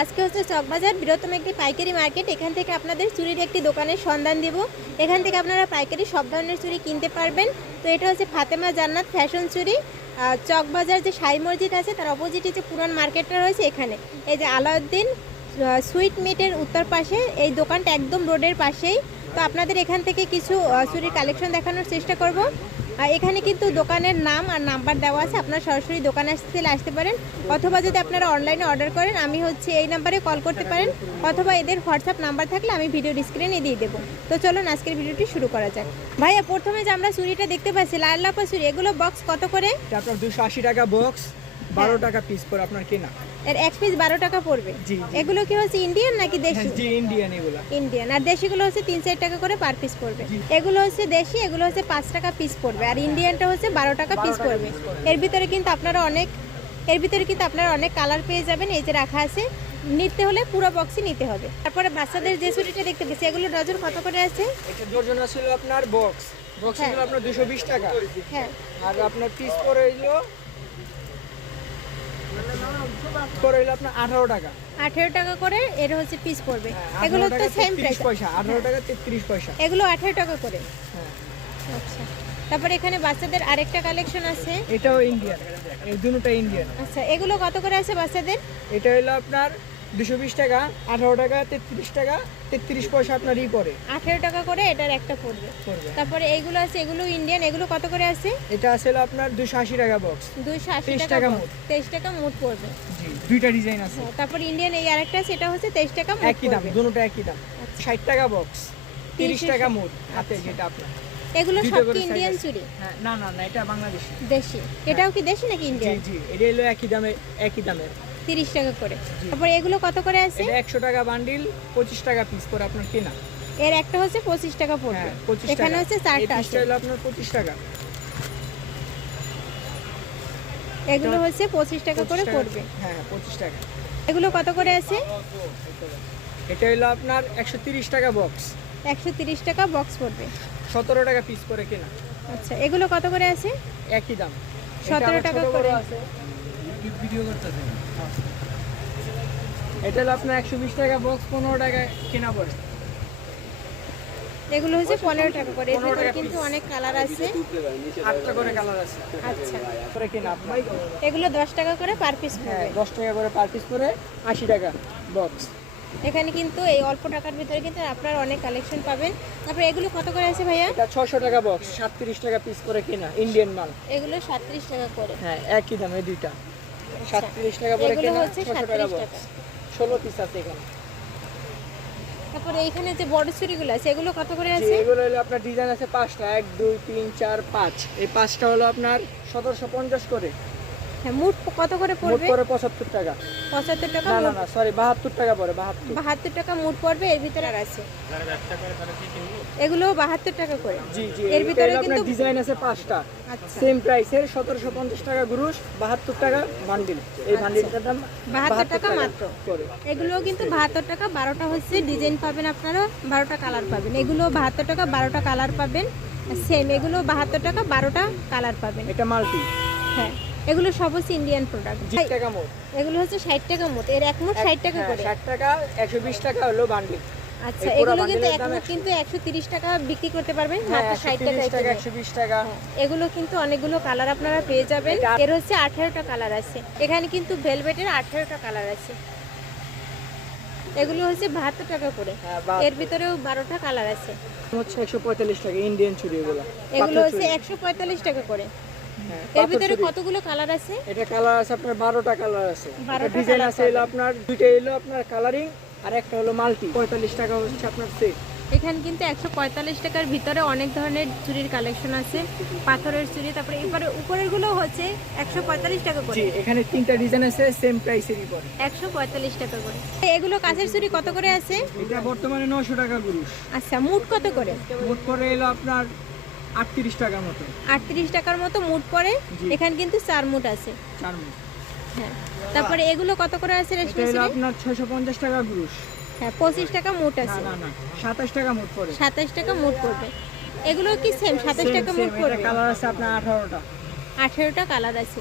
আজকে হচ্ছে চকবাজার। বৃহত্তম একটি পাইকারি মার্কেট। এখান থেকে আপনাদের চুরির একটি দোকানের সন্ধান দেব। এখান থেকে আপনারা পাইকারি সব ধরনের চুরি কিনতে পারবেন। তো এটা হচ্ছে ফাতেমা জান্নাত ফ্যাশন চুরি। চকবাজার যে সাই মসজিদ আছে, তার অপোজিটে যে পুরান মার্কেটটা রয়েছে এখানে। এই যে আলাউদ্দিন সুইট মিটের উত্তর পাশে। এই দোকানটা একদম রোডের পাশেই। তো আপনাদের এখান থেকে কিছু চুরির কালেকশন দেখানোর চেষ্টা করব। আর এখানে কিন্তু দোকানের নাম আর নাম্বার দেওয়া আছে। আপনারা সরাসরি দোকানে আসতে আসতে পারেন। অথবা যদি আপনারা অনলাইনে অর্ডার করেন, আমি হচ্ছে এই নাম্বারে কল করতে পারেন। অথবা এদের হোয়াটসঅ্যাপ নাম্বার থাকলে আমি ভিডিও স্ক্রিনে দিয়ে দেবো। তো চলুন আজকের ভিডিওটি শুরু করা যাক। ভাইয়া, প্রথমে যে আমরা চুরিটা দেখতে পাচ্ছি, লাল লাপা চুরি, এগুলো বক্স কত করে? আপনার দুশো টাকা বক্স বারো টাকা পিস পর আপনার কেনা? এর এক পিস বারো টাকা পড়বে। এগুলো কি হচ্ছে ইন্ডিয়ান নাকি দেশি? জি ইন্ডিয়ান এগুলা। ইন্ডিয়ান আর দেশিগুলো হচ্ছে তিন চার টাকা করে পার পিস পড়বে। এগুলো হচ্ছে দেশি এগুলো হচ্ছে পাঁচ টাকা পিস পড়বে। আর ইন্ডিয়ানটা হচ্ছে বারো টাকা পিস পড়বে। এর ভিতরে কিন্তু আপনারা অনেক এর ভিতরে কিন্তু আপনারা অনেক কালার পেয়ে যাবেন। এই যে রাখা আছে নিতে হলে পুরো বক্সই নিতে হবে। তারপরে বাচ্চাদের যে চুরিটা দেখতে পেয়েছি এগুলো ডজন কত করে আছে? এটা জর্জনা ছিল আপনার বক্স বক্স হ্যাঁ। আপনার দুশো বিশ টাকা। হ্যাঁ। আর আপনার পিস পরে হইল পরে হলো আপনার আঠারো টাকা। আঠেরো টাকা করে এর হচ্ছে পিস পড়বে। হ্যাঁ, এগুলো 18 তো সেম 33 প্রাইস পয়সা আঠারো টাকা তেত্রিশ পয়সা। এগুলো আঠেরো টাকা করে। হ্যাঁ। আচ্ছা। তারপরে এখানে বাচ্চাদের আরেকটা কালেকশন আছে। এটাও ইন্ডিয়ান এই দুটোটা ইন্ডিয়ান আচ্ছা এগুলো কত করে আছে বাচ্চাদের? এটা হলো আপনার দুশো বিশ টাকা আঠারো টাকা তেত্রিশ টাকা তেত্রিশ পয়সা আঠেরো টাকা করে এটার একটা পড়বে। তারপরে আছে এগুলো ইন্ডিয়ান এগুলো কত করে আছে? এটা আছে আপনার দুশো আশি টাকা বক্স দুইশো আশি টাকা মোট। তেইশ টাকা মোট পড়বে। জি দুইটা ডিজাইন আছে। হ্যাঁ, তারপর ইন্ডিয়ান এই আরেকটা আছে এটা হচ্ছে তেইশ টাকা একই দাম। দুটোটা একই দাম। আচ্ছা। ষাট টাকা বক্স তিরিশ টাকা মোট হাতে আচ্ছা। যেটা আপনার। এগুলো সব কি ইন্ডিয়ান। চুড়ি হ্যাঁ না না না এটা বাংলাদেশি। দেশি। এটাও কি দেশি নাকি জি ইন্ডিয়ান জি এটা হলো একই দামে একই দামের তিরিশ টাকা করে। তারপর এগুলো কত করে আছে? এটা একশো টাকা বান্ডিল পঁচিশ টাকা পিস করে আপনার কেনা। এর একটা হচ্ছে পঁচিশ টাকা পড়বে। হ্যাঁ এখানে হচ্ছে চারটা আছে। হলো আপনার পঁচিশ টাকা। এগুলো হচ্ছে পঁচিশ টাকা করে পড়বে। হ্যাঁ পঁচিশ টাকা। এগুলো কত করে আছে? এটা হলো আপনার একশো তিরিশ টাকা বক্স একশো তিরিশ টাকা বক্স পড়বে। সতেরো টাকা পিস করে কেনা। আচ্ছা এগুলো কত করে আছে? একই দাম। 17 টাকা করে। আছে। ভিডিও করতেছে এটা হলো আপনার একশো বিশ টাকা বক্স পনেরো টাকা কেনা পড়ে। এগুলো হচ্ছে পনেরো টাকা করে। এর ভিতরে কিন্তু অনেক কালার আছে। আটটা করে কালার আছে। আচ্ছা। করে কেনা। এগুলো দশ টাকা করে পার পিস হ্যাঁ দশ টাকা করে পার পিস করে আশি টাকা বক্স এখানে কিন্তু এই অল্প টাকার ভিতরে কিন্তু আপনারা অনেক কালেকশন পাবেন। তারপর এগুলো কত করে আছে ভাইয়া? এটা ছশো টাকা বক্স সাতত্রিশ টাকা পিস করে কেনা ইন্ডিয়ান মাল। এগুলো সাতত্রিশ টাকা করে। হ্যাঁ একই দামে দুইটা। সাতত্রিশ টাকা করে কেনা ছশো টাকা 37 বক্স ষোলো পিস আছে এখানে। তারপরে এইখানে যে বড় চুড়িগুলো আছে এগুলো কত করে আছে? এগুলো হলো আপনার ডিজাইন আছে পাঁচটা এক দুই তিন চার পাঁচ। এই পাঁচটা হলো আপনার সতেরোশো পঞ্চাশ করে। হ্যাঁ মুঠ কত করে মোট পড়বে? পরে পঁচাত্তর টাকা। পঁচাত্তর টাকা না না সরি বাহাত্তর টাকা পরে বাহাত্তর। বাহাত্তর টাকা মুঠ পড়বে এর ভিতরে আর আছে। এগুলো বাহাত্তর টাকা করে? জি জি এর ভিতরে কিন্তু- ডিজাইন আছে পাঁচটা। আচ্ছা। সেম প্রাইসের সতেরোশো পঞ্চাশ টাকা গ্রুশ বাহাত্তর টাকা বান্ডিল এই বান্ডিলটার দাম বাহাত্তর টাকা মাত্র? করে। এগুলোও কিন্তু বাহাত্তর টাকা বারোটা হচ্ছে ডিজাইন পাবেন আপনারা বারোটা কালার পাবেন। এগুলো বাহাত্তর টাকা বারোটা কালার পাবেন। সেম এগুলো বাহাত্তর টাকা বারোটা কালার পাবেন। এটা মাল্টি হ্যাঁ। এগুলো সব হচ্ছে ইন্ডিয়ান প্রোডাক্ট টাকা মোট। এগুলো হচ্ছে ষাট টাকা মোট। এর এক মোট ষাট টাকা হ্যাঁ, করে। ষাট টাকা একশো বিশ টাকা হলো বান্ডিল আচ্ছা এগুলো কিন্তু এক মুঠ কিন্তু একশো তিরিশ টাকা বিক্রি করতে পারবেন হ্যাঁ মাত্র একশো ষাট টাকা তিরিশ টাকা একশো বিশ টাকা। এগুলো কিন্তু অনেকগুলো কালার আপনারা পেয়ে যাবেন। এর হচ্ছে আঠেরোটা কালার আছে। এখানে কিন্তু ভেলভেটের আঠেরোটা কালার আছে। এগুলো হচ্ছে বাহাত্তর টাকা করে। হ্যাঁ, এর ভিতরেও বারোটা কালার আছে। হচ্ছে একশো পঁয়তাল্লিশ টাকা ইন্ডিয়ান চুড়ি এগুলো। এগুলো হচ্ছে চুড়ি। একশো পঁয়তাল্লিশ টাকা করে। হ্যাঁ, এর ভিতরে কতগুলো কালার আছে? এটা কালার আছে আপনার বারোটা কালার আছে। 12টা ডিজাইন আছে হলো আপনার দুইটা এলো আপনার কালারিং আর একটা হলো মাল্টি পঁয়তাল্লিশ টাকা হচ্ছে আপনার সেট এখানে কিন্তু একশো পঁয়তাল্লিশ টাকার ভিতরে অনেক ধরনের চুরির কালেকশন আছে। পাথরের চুরি তারপরে এবারে উপরেরগুলো হচ্ছে একশো পঁয়তাল্লিশ টাকা করে। জি এখানে তিনটা ডিজাইন আছে সেম প্রাইসেরই পরে একশো পঁয়তাল্লিশ টাকা করে। এগুলো কাঁচের চুরি কত করে আছে? এটা বর্তমানে নশো টাকা গুরুষ আচ্ছা মুঠ কত করে? মোট করে এলো আপনার আটত্রিশ টাকার মতো। আটত্রিশ টাকার মতো মুঠ পড়ে এখানে কিন্তু চার মুঠ আছে। চার মুট। হ্যাঁ তারপরে এগুলো কত করে আছে এটা রেশমি চুড়ি? আপনার ছয়শো পঞ্চাশ টাকা গুরুষ হ্যাঁ পঁচিশ টাকা মুঠ না আছে। না না সাতাশ টাকা মোট পরে সাতাশ টাকা মুঠ পড়বে। এগুলো কি সেম সাতাশ Same, টাকা same, মুঠ এটা পড়বে? কালার আছে আপনার আঠারোটা। আঠেরোটা কালার আছে।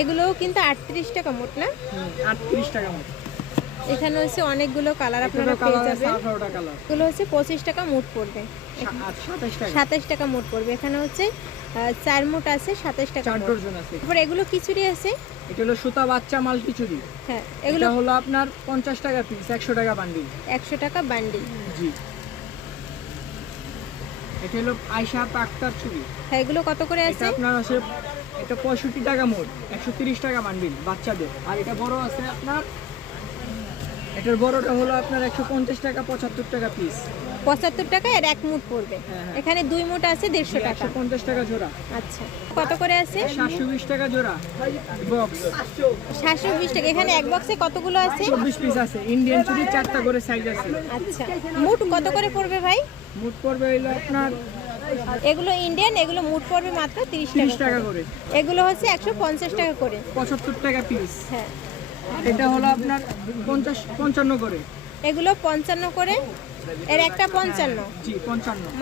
এগুলোও কিন্তু আটত্রিশ টাকা মোট না? আটত্রিশ টাকা মোট। এখানে হচ্ছে অনেকগুলো কালার আপনারা পেয়ে যাবেন। এগুলো হচ্ছে পঁচিশ টাকা মুট পড়বে। সাতাশ টাকা। মুট পড়বে। এখানে হচ্ছে চার মুট আছে সাতাশ টাকা তারপর এগুলো খিচুড়ি আছে? এটা হলো সুতা বাচ্চা মাল খিচুড়ি। হ্যাঁ এগুলো হলো আপনার পঞ্চাশ টাকা পিস একশো টাকা বান্ডিল একশো টাকা বান্ডিল জি। এটা হলো পাক্তার চুড়ি হ্যাঁ এগুলো কত করে আছে? আপনার আছে এটা পঁয়ষট্টি টাকা মোট একশো টাকা বান্ডিল বাচ্চাদের। আর এটা বড় আছে আপনার এটার বড়টা হলো আপনার একশো পঞ্চাশ টাকা পঁচাত্তর টাকা পিস পঁচাত্তর টাকা এর এক মুট পড়বে। হ্যাঁ, হ্যাঁ। এখানে দুই মুট আছে দেড়শো টাকা। একশো পঞ্চাশ টাকা জোড়া। আচ্ছা। কত করে আছে? সাতশো বিশ টাকা জোড়া। বক্স সাতশো বিশ টাকা। এখানে এক বক্সে কতগুলো আছে? চব্বিশ পিস আছে। ইন্ডিয়ান চুড়ি চারটা করে সাইজ আছে। আচ্ছা। মুট কত করে পড়বে ভাই? মুট পড়বে হলো আপনার এগুলো ইন্ডিয়ান এগুলো মুট পড়বে মাত্র তিরিশ টাকা করে। এগুলো হচ্ছে একশো পঞ্চাশ টাকা করে। পঁচাত্তর টাকা পিস হ্যাঁ। এটা হলো আপনার পঞ্চাশ পঞ্চান্ন করে। এগুলো পঞ্চান্ন করে এর একটা পঞ্চান্ন।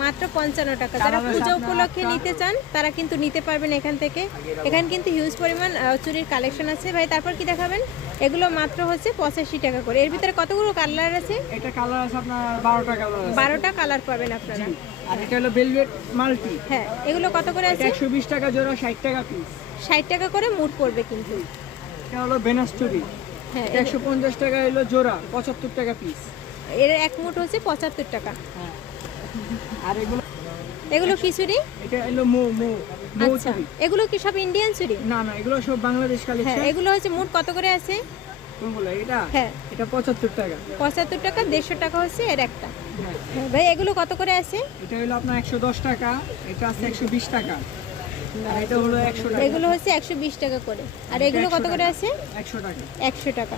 মাত্র পঞ্চান্ন টাকা। যারা পুজো উপলক্ষে নিতে চান তারা কিন্তু নিতে পারবেন এখান থেকে। এখানে কিন্তু হিউজ পরিমাণ চুরির কালেকশন আছে। ভাই তারপর কি দেখাবেন? এগুলো মাত্র হচ্ছে পঁচাশি টাকা করে। এর ভিতরে কতগুলো কালার আছে? এটা কালার আছে আপনার বারোটা কালার বারোটা কালার পাবেন আপনারা। আর এটা হলো ভেলভেট মাল্টি হ্যাঁ এগুলো কত করে আছে? একশো বিশ টাকা জোড়া ষাট টাকা পিস ষাট টাকা করে মুট পড়বে কিন্তু। এটা হলো বেনাস চুরি। হ্যাঁ একশো পঞ্চাশ টাকা হলো জোড়া পঁচাত্তর টাকা পিস এর এক মুট হচ্ছে পঁচাত্তর টাকা। হ্যাঁ। আর এগুলো এগুলো খিচুড়ি এটা হলো মৌ মৌ আচ্ছা। এগুলো কি সব ইন্ডিয়ান চুরি? না না এগুলো সব বাংলাদেশ হ্যাঁ এগুলো হচ্ছে মুট কত করে আছে? কোনগুলো এটা? হ্যাঁ। এটা পঁচাত্তর টাকা। পঁচাত্তর টাকা দেড়শো টাকা হচ্ছে এর একটা। হ্যাঁ হ্যাঁ, ভাই এগুলো কত করে আছে? এটা হলো আপনার একশো দশ টাকা এটা আছে একশো বিশ টাকা। এগুলো হচ্ছে একশো বিশ টাকা করে। আর এগুলো কত করে আছে? একশো টাকা। একশো টাকা।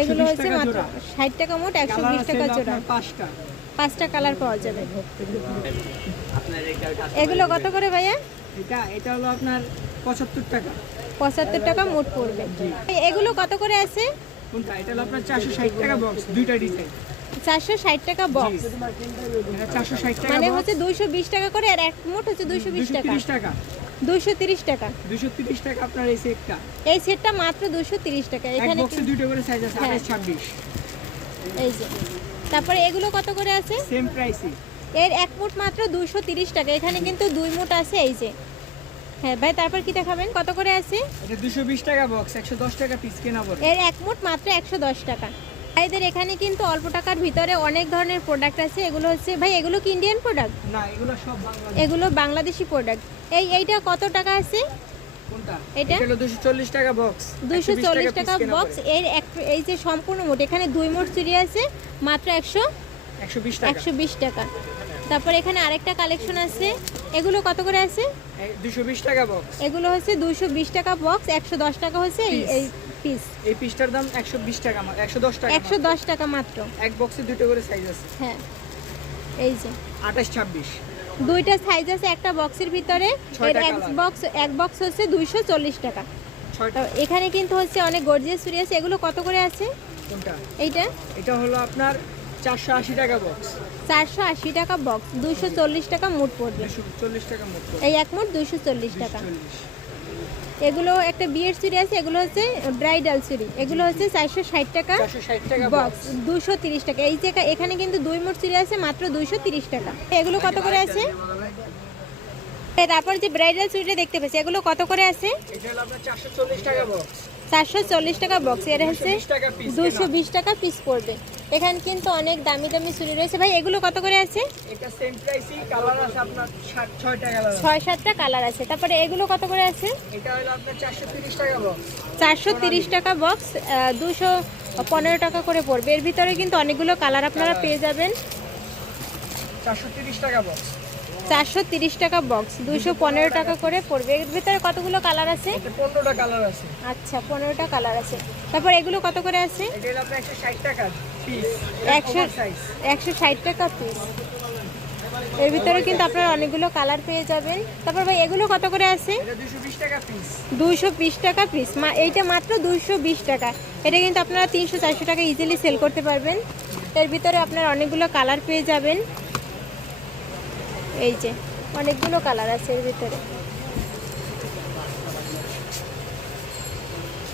এগুলো হচ্ছে মাত্র ষাট টাকা মোট একশো বিশ টাকা জোড়া। পাঁচটা। পাঁচটা কালার পাওয়া যাবে। এগুলো কত করে। ভাইয়া? এটা এটা হলো আপনার পঁচাত্তর টাকা। পঁচাত্তর টাকা মোট পড়বে। এগুলো কত করে আছে? কোনটা? এটা হলো আপনার চারশো ষাট টাকা বক্স দুইটা ডিজাইন চারশো ষাট টাকা বক্স এটা চারশো ষাট টাকা মানে হচ্ছে দুইশো বিশ টাকা করে আর এক মোট হচ্ছে দুইশো বিশ টাকা। দুইশো তিরিশ টাকা। দুশো তিরিশ টাকা। আপনার এই সেটটা এই সেটটা মাত্র দুইশো তিরিশ টাকা। এখানে বক্সে দুইটা করে সাইজ আছে হ্যাঁ। আঠাশ ছাব্বিশ। এই যে। তারপরে এগুলো কত করে আছে? সেম প্রাইসই এর এক মুঠ মাত্র দুইশো তিরিশ টাকা। এখানে কিন্তু দুই মুঠ আছে এই যে। হ্যাঁ ভাই তারপর কি দেখাবেন? কত করে আছে? এটা দুশো বিশ টাকা বক্স একশো দশ টাকা পিস কেনা এর এক মুঠ মাত্র একশো দশ টাকা। ভাইদের এখানে কিন্তু অল্প টাকার ভিতরে অনেক ধরনের প্রোডাক্ট আছে। এগুলো হচ্ছে ভাই এগুলো কি ইন্ডিয়ান প্রোডাক্ট না এগুলো সব এগুলো বাংলাদেশি প্রোডাক্ট এই এইটা কত টাকা আছে? এটা? হলো টাকা বক্স টাকা এর এই যে সম্পূর্ণ মোট এখানে দুই মোট চুরি আছে মাত্র টাকা। তারপর এখানে আরেকটা কালেকশন আছে। এগুলো কত করে আছে? দুশো বিশ টাকা বক্স এগুলো হচ্ছে দুইশো বিশ টাকা বক্স একশো দশ টাকা হচ্ছে এই পিস এই পিসটার দাম একশো বিশ টাকা মা- একশো দশ টাকা একশো দশ টাকা মাত্র। এক বক্সে দুটো করে সাইজ আছে। হ্যাঁ। এই যে। আঠাশ ছাব্বিশ। দুইটা সাইজ আছে একটা বক্সের ভিতরে। এর এক বক্স এক বক্স হচ্ছে দুইশো চল্লিশ টাকা। ছয়টা এখানে কিন্তু হচ্ছে অনেক গর্জিয়াস চুরি আছে। এগুলো কত করে আছে? কোনটা? এইটা? এটা হলো আপনার চারশো আশি টাকা বক্স চারশো আশি টাকা বক্স দুইশো চল্লিশ টাকা মুট পড়বে। দুশো চল্লিশ টাকা মোট এই এক মুট দুইশো চল্লিশ টাকা। চল্লিশ। এগুলো একটা বিয়ের চুরি আছে এগুলো হচ্ছে ব্রাইডাল চুরি এগুলো হচ্ছে চারশো ষাট টাকা বক্স দুশো তিরিশ টাকা। এই যে এখানে কিন্তু দুই মোট চুরি আছে মাত্র দুইশো তিরিশ টাকা। এগুলো কত করে আছে? তারপর যে ব্রাইডাল চুড়িটা দেখতে পাচ্ছি এগুলো কত করে আছে? এটা হলো আপনার চারশো চল্লিশ টাকা বক্স চারশো চল্লিশ টাকা বক্স এর হচ্ছে দুশো বিশ টাকা পিস পড়বে। এখানে কিন্তু অনেক দামি দামি চুড়ি রয়েছে। ভাই এগুলো কত করে আছে? এটা ছয় সাতটা কালার আছে। তারপরে এগুলো কত করে আছে? এটা চারশো তিরিশ টাকা বক্স দুশো পনেরো টাকা করে পড়বে। এর ভিতরে কিন্তু অনেকগুলো কালার আপনারা পেয়ে যাবেন। চারশো টাকা বক্স চারশো তিরিশ টাকা বক্স দুশো পনেরো টাকা করে পড়বে। এর ভিতরে কতগুলো কালার আছে? পনেরোটা কালার আছে। আচ্ছা পনেরোটা কালার আছে। তারপর এগুলো কত করে আছে? একশো ষাট টাকা পিস একশো ষাট টাকা পিস এর ভিতরে কিন্তু আপনারা অনেকগুলো কালার পেয়ে যাবেন। তারপর ভাই এগুলো কত করে আছে? দুশো বিশ টাকা পিস দুইশো বিশ টাকা পিস মা এইটা মাত্র দুইশো বিশ টাকা। এটা কিন্তু আপনারা তিনশো চারশো টাকা ইজিলি সেল করতে পারবেন। এর ভিতরে আপনারা অনেকগুলো কালার পেয়ে যাবেন। এই যে অনেকগুলো কালার আছে এর ভিতরে।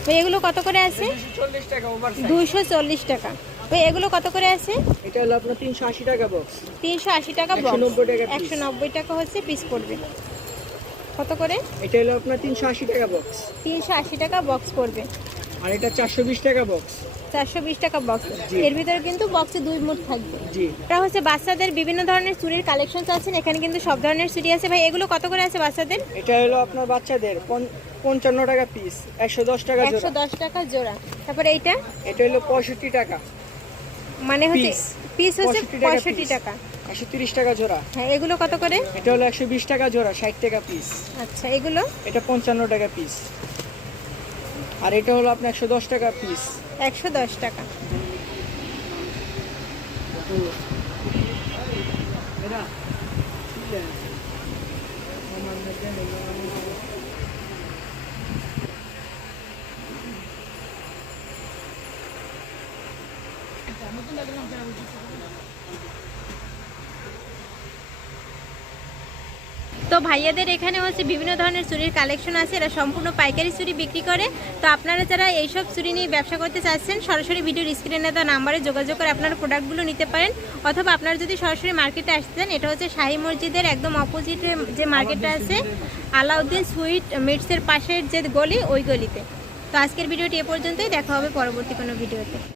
তো এগুলো কত করে আছে? চল্লিশ টাকা ওভার দুইশো চল্লিশ টাকা। তো এগুলো কত করে আছে? এটা হলো আপনার তিনশো আশি টাকা বক্স তিনশো আশি টাকা 190 টাকা piece। একশো নব্বই টাকা হচ্ছে পিস পড়বে। কত করে? এটা হলো আপনার তিনশো আশি টাকা বক্স তিনশো আশি টাকা বক্স পড়বে। আর এটা চারশো বিশ টাকা বক্স চারশো বিশ টাকা বক্স এর ভিতরে কিন্তু বক্সে দুই মুঠ থাকবে। জি। এটা হচ্ছে বাচ্চাদের বিভিন্ন ধরনের চুরির কালেকশন আছেন এখানে কিন্তু সব ধরনের চুরি আছে। ভাই এগুলো কত করে আছে বাচ্চাদের? এটা হলো আপনার বাচ্চাদের পন- পঞ্চান্ন টাকা পিস একশো দশ টাকা একশো জোড়া দশ টাকা জোড়া। তারপরে এইটা এটা হলো পঁয়ষট্টি টাকা মানে হচ্ছে পিস হচ্ছে 65 টাকা পঁয়ষট্টি piece। টাকা। জোড়া। হ্যাঁ এগুলো কত করে? এটা হলো একশো বিশ টাকা জোড়া ষাট টাকা পিস আচ্ছা এগুলো? এটা পঞ্চান্ন টাকা পিস আর এটা হলো আপনার একশো দশ টাকা পিস একশো দশ টাকা। ভাইয়াদের এখানে হচ্ছে বিভিন্ন ধরনের চুরির কালেকশন আছে, এরা সম্পূর্ণ পাইকারি চুরি বিক্রি করে। তো আপনারা যারা এইসব চুরি নিয়ে ব্যবসা করতে চাচ্ছেন, সরাসরি ভিডিওর স্ক্রিনে দেওয়া নাম্বারে যোগাযোগ করে আপনার প্রোডাক্টগুলো নিতে পারেন। অথবা আপনারা যদি সরাসরি মার্কেটে আসতেন এটা হচ্ছে শাহী মসজিদের একদম অপোজিটে যে মার্কেটটা আছে, আলাউদ্দিন সুইট মিটসের পাশের যে গলি, ওই গলিতে। তো আজকের ভিডিওটি এ পর্যন্তই, দেখা হবে পরবর্তী কোনো ভিডিওতে।